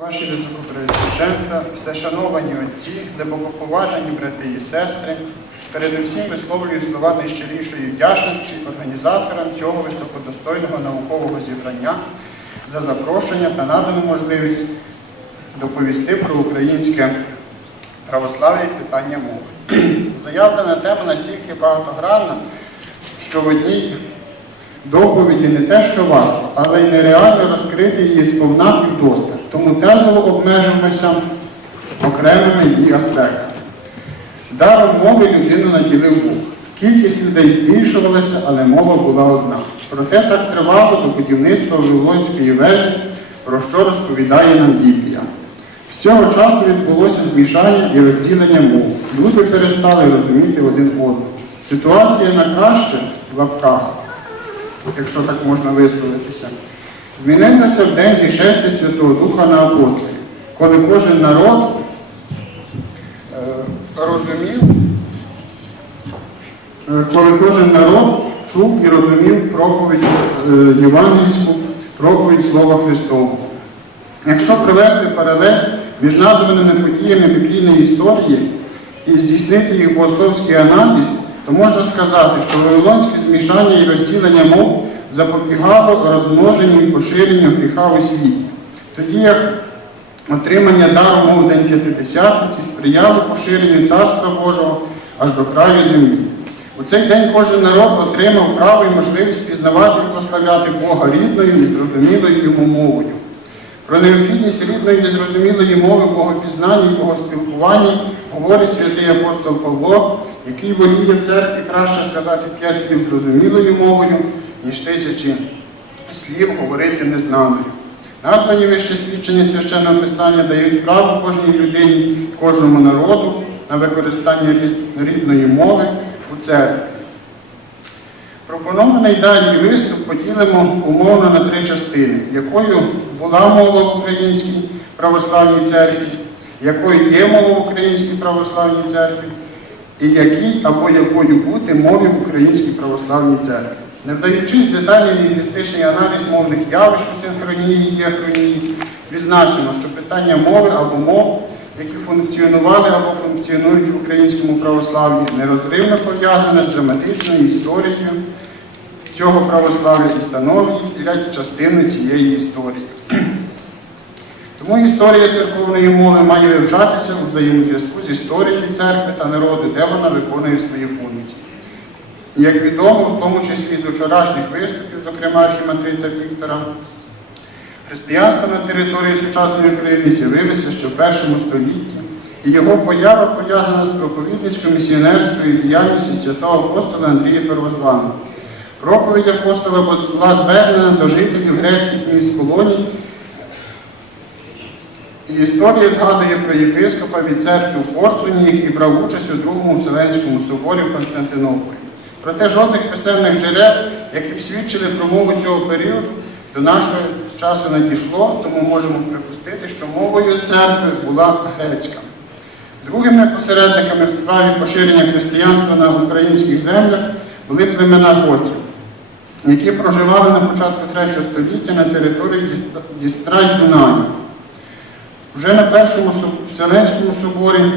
Ваші високопреосвященства, всешановані отці, глибокоповажені брати і сестри, передусім висловлюю слова найщирішої вдячності організаторам цього високодостойного наукового зібрання за запрошення та надану можливість доповісти про українське православ'я і питання мови. Заявлена тема настільки багатогранна, що в одній доповіді не те, що важко, але й нереально розкрити її сповна і вдосталь. Тому тезово обмежимося окремими її аспектами. Даром мови людину наділив Бог. Кількість людей збільшувалася, але мова була одна. Проте так тривало до будівництва Вавилонської вежі, про що розповідає нам Біблія. З цього часу відбулося змішання і розділення мов. Люди перестали розуміти один одного. Ситуація на краще в лапках, якщо так можна висловитися, змінилася в день зішестя Святого Духа на апостолів, коли кожен народ е, розумів, е, коли кожен народ чув і розумів проповідь е, євангельську, проповідь Слова Христового. Якщо провести паралель між названими подіями біблійної історії і здійснити їх богословський аналіз, то можна сказати, що вавилонське змішання і розділення мов запобігало розмноженню і поширенню гріха у світі. Тоді як отримання дару мов День П'ятидесятниці сприяло поширенню Царства Божого аж до краю землі. У цей день кожен народ отримав право і можливість пізнавати і прославляти Бога рідною і зрозумілою йому мовою. Про необхідність рідної і зрозумілої мови богопізнання і богоспілкування говорить святий апостол Павло, який воліє в церкві краще сказати п'ять зрозумілою мовою, ніж тисячі слів говорити незнаною. Названі вище свідчення священного писання дають право кожній людині, кожному народу на використання рідної мови у церкві. Пропонований далі виступ поділимо умовно на три частини, якою була мова в Українській православній церкві, якою є мова в Українській православній церкві, і якій або якою бути мові в Українській православній церкві. Не вдаючись детальний лінгвістичний аналіз мовних явищ у синхронії і ахронії, відзначимо, що питання мови або мов, які функціонували або функціонують в українському православ'ї, нерозривно пов'язане з драматичною історією цього православ'я і становлять частину цієї історії. Тому історія церковної мови має вивчатися у взаємозв'язку з історією церкви та народу, де вона виконує свої функції. Як відомо, в тому числі з вчорашніх виступів, зокрема архімандрита Віктора, християнство на території сучасної України з'явилося ще в першому столітті, і його поява пов'язана з проповідницькою місіонерською діяльністю святого апостола Андрія Первозваного. Проповідь апостола була звернена до жителів грецьких міст колоній, і історія згадує про єпископа від церкви в Корсуні, який брав участь у Другому Вселенському соборі в Константинополі. Проте жодних писемних джерел, які б свідчили про мову цього періоду, до нашого часу не дійшло, тому можемо припустити, що мовою церкви була грецька. Другими посередниками в справі поширення християнства на українських землях були племена готів, які проживали на початку третього століття на території Дістрай Дунаї. Вже на першому Вселенському соборі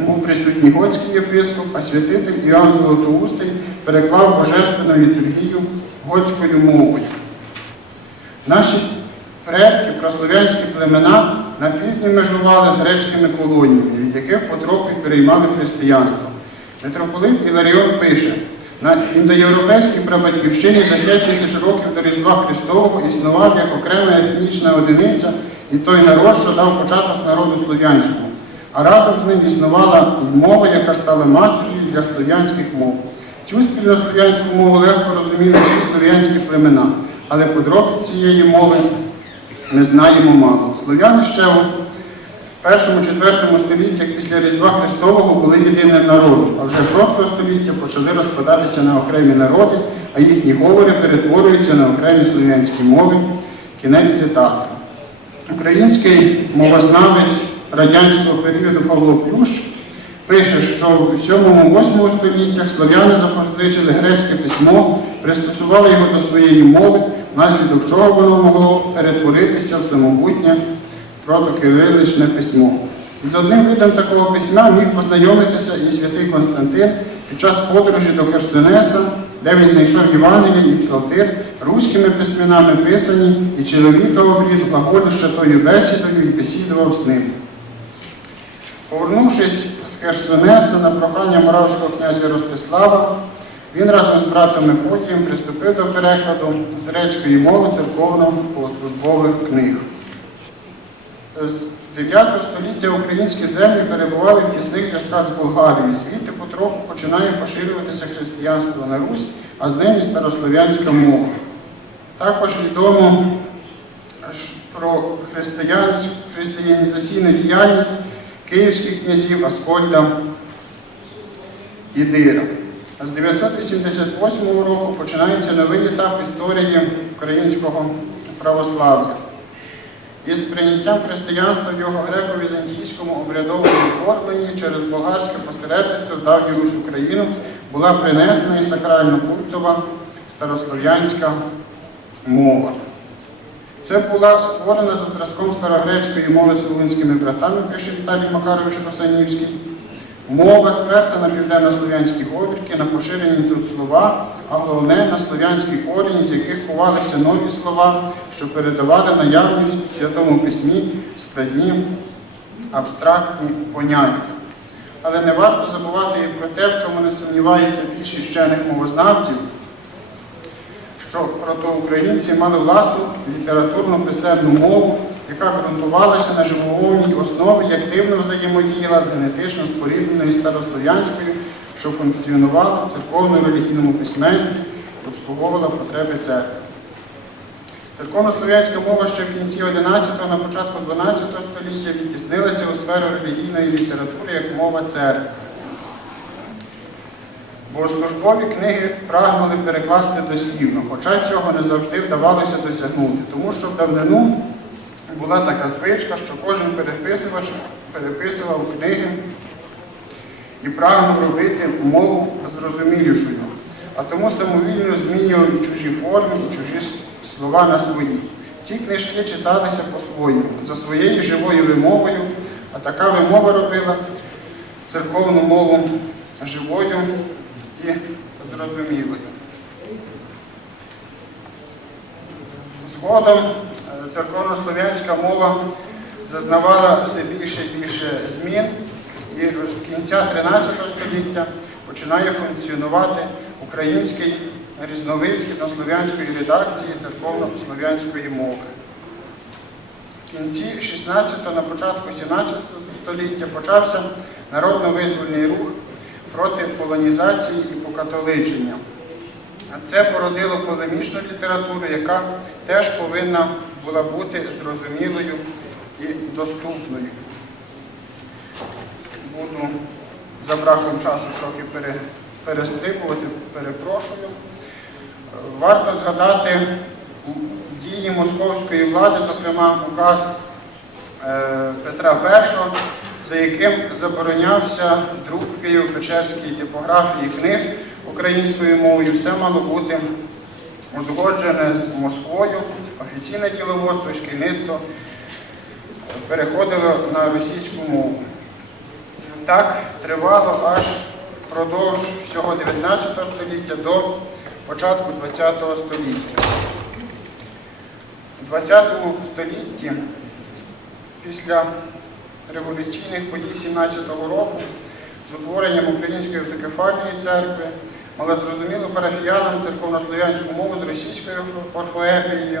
був присутній готський єпископ, а святитель Іоанн Золотоустий переклав божественну літургію готською мовою. Наші предки, прослов'янські племена на півдні межували з грецькими колоніями, від яких потроху переймали християнство. Митрополит Іларіон пише, на індоєвропейській прабатьківщині за 5 тисяч років до Різдва Христового існував як окрема етнічна одиниця і той народ, що дав початок народу слов'янському. А разом з ним існувала мова, яка стала матір'ю для слов'янських мов. Цю спільнослов'янську мову легко розуміли всі слов'янські племена, але подробиць цієї мови ми знаємо мало. Слов'яни ще у першому-четвертому століттях після Різдва Христового були єдиним народом, а вже шостого століття почали розпадатися на окремі народи, а їхні говори перетворюються на окремі слов'янські мови. Кінець цитати. Український мовознавець радянського періоду Павло Плющ пише, що в 7-8 століттях слов'яни запозичили грецьке письмо, пристосували його до своєї мови, внаслідок чого воно могло перетворитися в самобутнє протокириличне письмо. І з одним видом такого письма міг познайомитися і святий Константин під час подорожі до Херсонеса, де він знайшов Євангелій і Псалтир, руськими письменами писані, і чоловіка обрід глаголющатою бесідою і бесідував з ним. Повернувшись з Херсонеса на прохання моравського князя Ростислава, він разом з братом Мефодієм приступив до перекладу з грецької мови церковно-богослужбових книг. З 9 століття українські землі перебували в тісних зв'язках з Болгарією. Звідти потроху починає поширюватися християнство на Русь, а з ним і старослов'янська мова. Також відомо про християнізаційну діяльність київських князів Аскольда і Дира. А з 988 року починається новий етап історії українського православ'я. Із прийняттям християнства в його греко-візантійському обрядовому оформленні через болгарське посередництво в давню Русь Україну була принесена і сакрально-культова старослов'янська мова. Це була створена за зразком старогрецької мови солунськими братами, пише Віталій Макарович Росанівський. Мова сперта на південно-слов'янські говорки, на поширені тут слова, а головне на слов'янський корінь, з яких ховалися нові слова, що передавали наявні в Святому Письмі складні абстрактні поняття. Але не варто забувати і про те, в чому не сумнівається більшість вчених мовознавців, що протоукраїнці мали власну літературну писемну мову, яка ґрунтувалася на живомовній основі і активно взаємодіяла з генетично спорідненою старослов'янською, що функціонувала в церковно-релігійному письменстві і обслуговувала потреби церкви. Церковно-слов'янська мова ще в кінці 11-го, на початку 12 століття відтіснилася у сферу релігійної літератури як мова церкви. Богослужбові книги прагнули перекласти дослівно, хоча цього не завжди вдавалося досягнути, тому що в давнину була така звичка, що кожен переписувач переписував книги і прагнув робити мову зрозумілішою, а тому самовільно змінював і чужі форми, і чужі слова на свої. Ці книжки читалися по-своєму, за своєю живою вимовою, а така вимова робила церковну мову живою і зрозумілою. Згодом е, церковнослов'янська мова зазнавала все більше і більше змін, і з кінця 13 століття починає функціонувати український різновид східнослов'янської редакції церковно-слов'янської мови. В кінці 16 на початку 17 століття почався народно-визвольний рух проти полонізації і покатоличення. Це породило полемічну літературу, яка теж повинна була бути зрозумілою і доступною. Буду за браком часу трохи пере, перестрибувати, перепрошую. Варто згадати дії московської влади, зокрема указ е, Петра І, за яким заборонявся друк в Києво-Печерській типографії книг українською мовою, все мало бути узгоджене з Москвою, офіційне діловодство, шкільництво переходило на російську мову. Так тривало аж впродовж всього 19 століття до початку 20 століття. У 20 столітті, після революційних подій 17-го року, з утворенням Української автокефальної церкви, малозрозуміло парафіянам церковнослов'янську мову з російською орфоепією,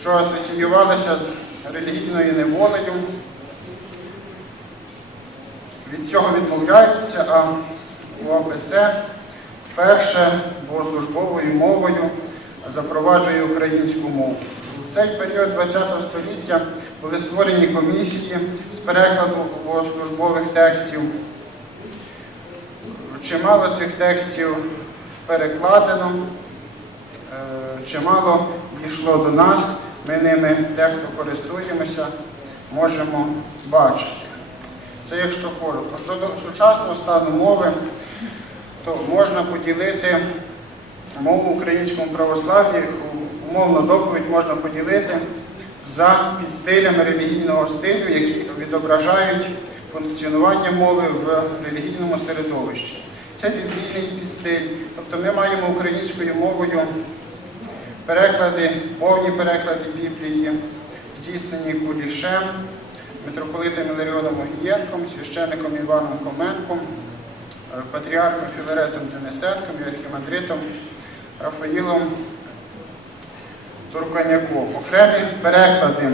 що асоціювалися з релігійною неволею. Від цього відмовляються, а у АПЦ перше богослужбовою мовою запроваджує українську мову. Цей період ХХ століття були створені комісії з перекладу богослужбових текстів. Чимало цих текстів перекладено, е, чимало дійшло до нас, ми ними дехто користуємося, можемо бачити. Це якщо коротко. Щодо сучасного стану мови, то можна поділити мову українському православ'ї, умовно доповідь можна поділити за підстилями релігійного стилю, які відображають функціонування мови в релігійному середовищі. Це біблійний підстиль, тобто ми маємо українською мовою переклади, повні переклади Біблії, здійснені Кулішем, митрополитом Іларіоном Огієнком, священником Іваном Хоменком, патріархом Філаретом Денисенком і архімандритом Рафаїлом Турканяком. Окремі переклади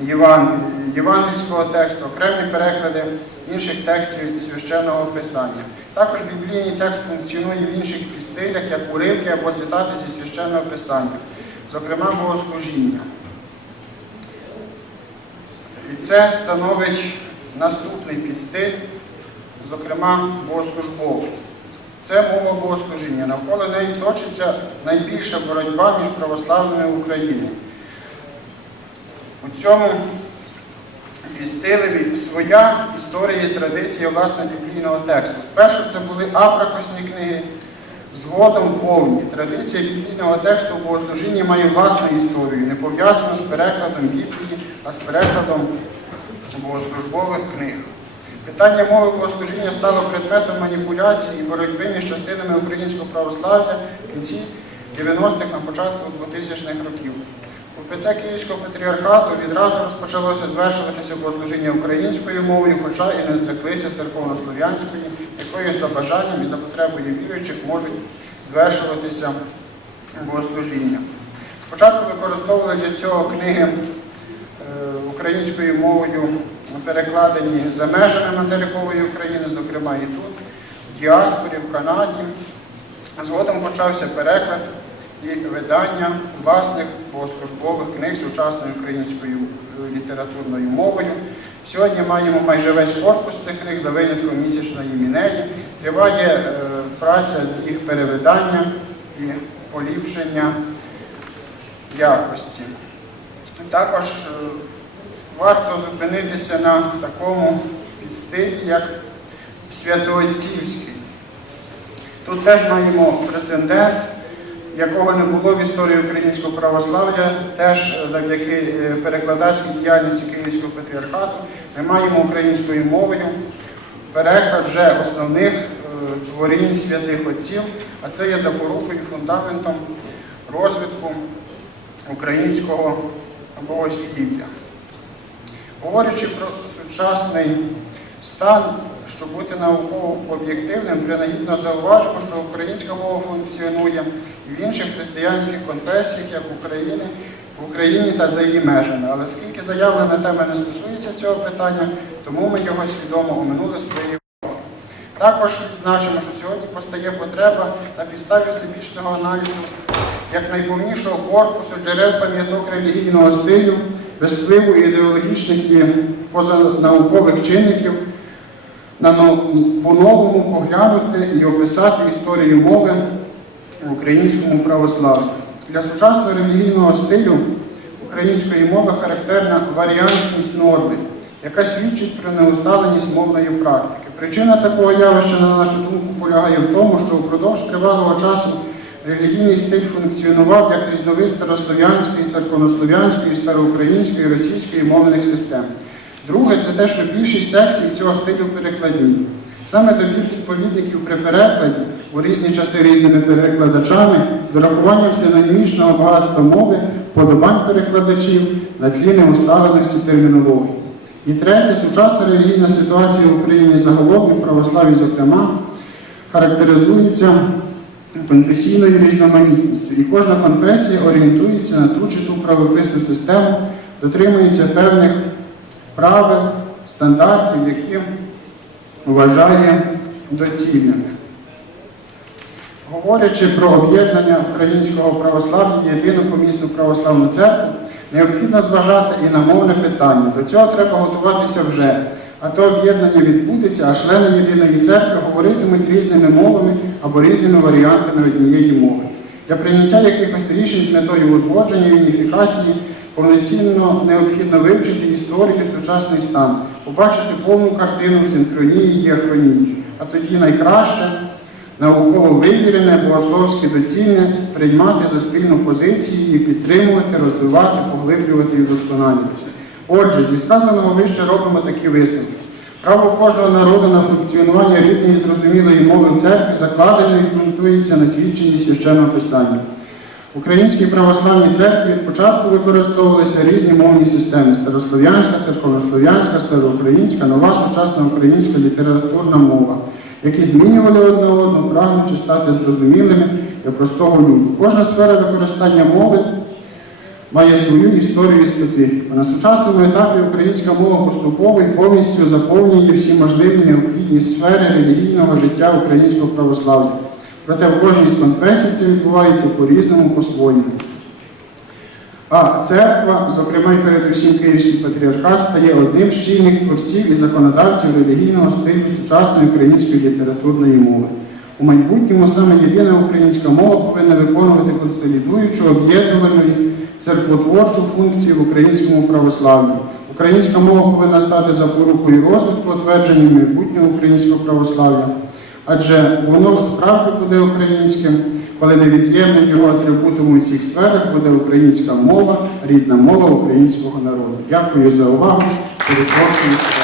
Єван, євангельського тексту, окремі переклади інших текстів священного писання. Також біблійний текст функціонує в інших підстилях, як уривки або цитати зі священного писання, зокрема богослужіння. І це становить наступний підстиль, зокрема богослужбовий. Це мова богослужіння. Навколо неї точиться найбільша боротьба між православними в Україні. У цьому підстилеві своя історія і традиція власне біблійного тексту. Спершу це були апракосні книги, згодом повні. Традиція біблійного тексту в богослужінні має власну історію, не пов'язану з перекладом Біблії, а з перекладом богослужбових книг. Питання мови богослужіння стало предметом маніпуляцій і боротьби між частинами українського православ'я в кінці 90-х на початку 2000-х років. У ПЦ Київського патріархату відразу розпочалося звершуватися богослужіння українською мовою, хоча і не зреклися церковнослов'янської, якою за бажанням і за потребою віруючих можуть звершуватися богослужіння. Спочатку використовували для цього книги українською мовою, перекладені за межами материкової України, зокрема і тут, в діаспорі, в Канаді. Згодом почався переклад і видання власних богослужбових книг сучасною українською е, літературною мовою. Сьогодні маємо майже весь корпус цих книг за винятком місячної мінеї. Триває е, праця з їх перевидання і поліпшення якості. Також е, варто зупинитися на такому підстилі, як святоотцівський. Тут теж маємо прецедент, якого не було в історії українського православ'я, теж завдяки е, перекладацькій діяльності Київського патріархату ми маємо українською мовою переклад вже основних е, творінь святих отців, а це є запорукою, фундаментом розвитку українського богослів'я. Говорячи про сучасний стан, щоб бути науково об'єктивним, принагідно зауважимо, що українська мова функціонує і в інших християнських конфесіях, як України, в Україні та за її межами. Але оскільки заявлена тема не стосується цього питання, тому ми його свідомо оминули своєю увагою. Також відзначимо, що сьогодні постає потреба на підставі всебічного аналізу як найповнішого корпусу джерел пам'яток релігійного стилю, без впливу ідеологічних і позанаукових чинників, на нов- по-новому поглянути і описати історію мови в українському православ'ї. Для сучасного релігійного стилю української мови характерна варіантність норми, яка свідчить про неусталеність мовної практики. Причина такого явища, на нашу думку, полягає в тому, що впродовж тривалого часу релігійний стиль функціонував як різновид старослов'янської, церковнослов'янської, староукраїнської, російської мовних систем. Друге, це те, що більшість текстів цього стилю перекладні. Саме добір відповідників при перекладі у різні часи різними перекладачами з урахуванням синонімічного багатства мови, подобань перекладачів на тлі неусталеності термінології. І третє, сучасна релігійна ситуація в Україні загалом і православі, зокрема, характеризується конфесійною різноманітністю. І кожна конфесія орієнтується на ту чи ту правописну систему, дотримується певних правил, стандартів, які вважає доцільними. Говорячи про об'єднання українського православ'я єдину помісну православну церкву, необхідно зважати і на мовне питання. До цього треба готуватися вже. А то об'єднання відбудеться, а члени єдиної церкви говоритимуть різними мовами або різними варіантами однієї мови. Для прийняття якихось рішень з метою узгодження і уніфікації повноцінно необхідно вивчити історію, сучасний стан, побачити повну картину синхронії і діахронії. А тоді найкраще науково вивірене, богословське доцільне сприймати за спільну позицію, її підтримувати, розвивати, поглиблювати і вдосконалювати. Отже, зі сказаного вище робимо такі висновки. Право кожного народу на функціонування рідної і зрозумілої мови в церкві закладено і ґрунтується на свідченні священного писання. В Українській православній церкві від початку використовувалися різні мовні системи: старослов'янська, церковнослов'янська, староукраїнська, нова сучасна українська літературна мова, які змінювали одне одну, прагнучи стати зрозумілими для простого люду. Кожна сфера використання мови має свою історію і специфіку. На сучасному етапі українська мова поступово і повністю заповнює всі можливі необхідні сфери релігійного життя українського православ'я. Проте в кожній з конфесій це відбувається по-різному, по-своєму. А церква, зокрема і передусім Київський патріархат, стає одним з чільних творців і законодавців релігійного стилю сучасної української літературної мови. У майбутньому саме єдина українська мова повинна виконувати консолідуючу, об'єднувальну церквотворчу функцію в українському православні. Українська мова повинна стати запорукою розвитку, утвердженням майбутнього українського православ'я, адже воно справді буде українським, коли невід'ємним його атрибутом у всіх сферах буде українська мова, рідна мова українського народу. Дякую за увагу. Перепрошую.